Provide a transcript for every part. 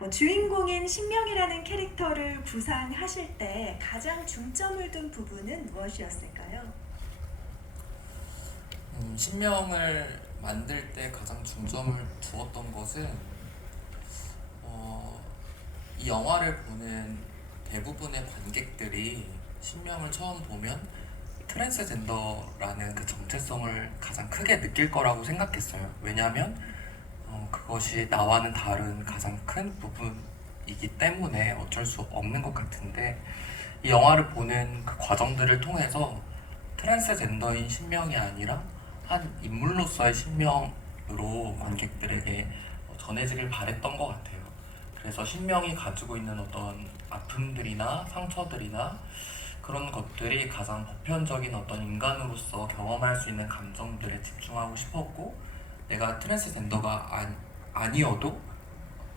어, 주인공인 신명이라는 캐릭터를 구상하실 때 가장 중점을 둔 부분은 무엇이었을까요? 음, 신명을 만들 때 가장 중점을 두었던 것은 어, 이 영화를 보는 대부분의 관객들이 신명을 처음 보면 트랜스젠더라는 그 정체성을 가장 크게 느낄 거라고 생각했어요. 왜냐하면 어, 그것이 나와는 다른 가장 큰 부분이기 때문에 어쩔 수 없는 것 같은데 이 영화를 보는 그 과정들을 통해서 트랜스젠더인 신명이 아니라 한 인물로서의 신명으로 관객들에게 전해지길 바랬던 것 같아요. 그래서 신명이 가지고 있는 어떤 아픔들이나 상처들이나 그런 것들이 가장 보편적인 어떤 인간으로서 경험할 수 있는 감정들에 집중하고 싶었고 내가 트랜스젠더가 아니, 아니어도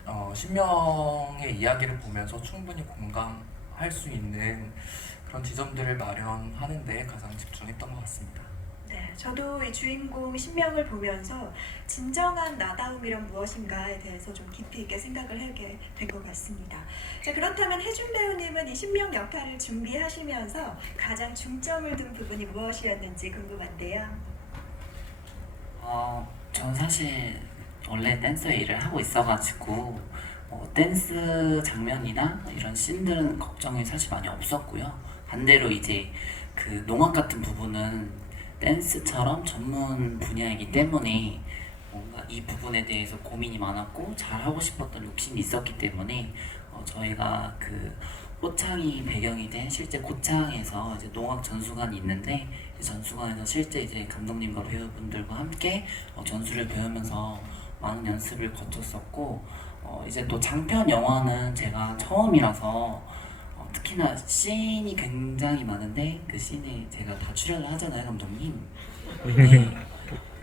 어, 신명의 이야기를 보면서 충분히 공감할 수 있는 그런 지점들을 마련하는 데 가장 집중했던 것 같습니다. 네, 저도 이 주인공 신명을 보면서 진정한 나다움이란 무엇인가에 대해서 좀 깊이 있게 생각을 하게 된 것 같습니다. 자, 그렇다면 혜준 배우님은 이 신명 역할을 준비하시면서 가장 중점을 둔 부분이 무엇이었는지 궁금한데요. 어, 전 사실 원래 댄서 일을 하고 있어가지고 뭐 댄스 장면이나 이런 씬들은 걱정이 사실 많이 없었고요. 반대로 이제 그 농악 같은 부분은 댄스처럼 전문 분야이기 때문에 뭔가 이 부분에 대해서 고민이 많았고 잘 하고 싶었던 욕심이 있었기 때문에 어, 저희가 그 호창이 배경이 된 실제 고창에서 이제 농악 전수관이 있는데 이 전수관에서 실제 이제 감독님과 배우분들과 함께 어, 전수를 배우면서 많은 연습을 거쳤었고 어, 이제 또 장편 영화는 제가 처음이라서 어, 특히나 씬이 굉장히 많은데 그 씬에 제가 다 출연을 하잖아요 감독님 네.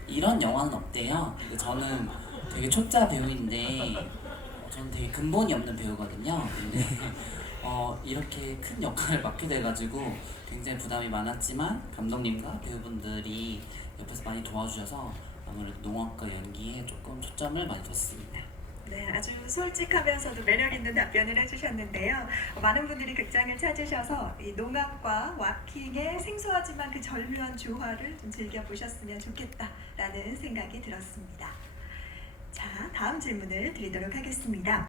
이런 영화는 없대요 근데 저는 되게 초짜 배우인데 어, 저는 되게 근본이 없는 배우거든요 근데 어, 이렇게 큰 역할을 맡게 돼가지고 굉장히 부담이 많았지만 감독님과 배우분들이 옆에서 많이 도와주셔서 아무래도 농악과 연기에 조금 초점을 많이 뒀습니다. 네, 아주 솔직하면서도 매력 있는 답변을 해주셨는데요. 어, 많은 분들이 극장을 찾으셔서 이 농악과 왁킹의 생소하지만 그 절묘한 조화를 좀 즐겨 보셨으면 좋겠다라는 생각이 들었습니다. 자, 다음 질문을 드리도록 하겠습니다.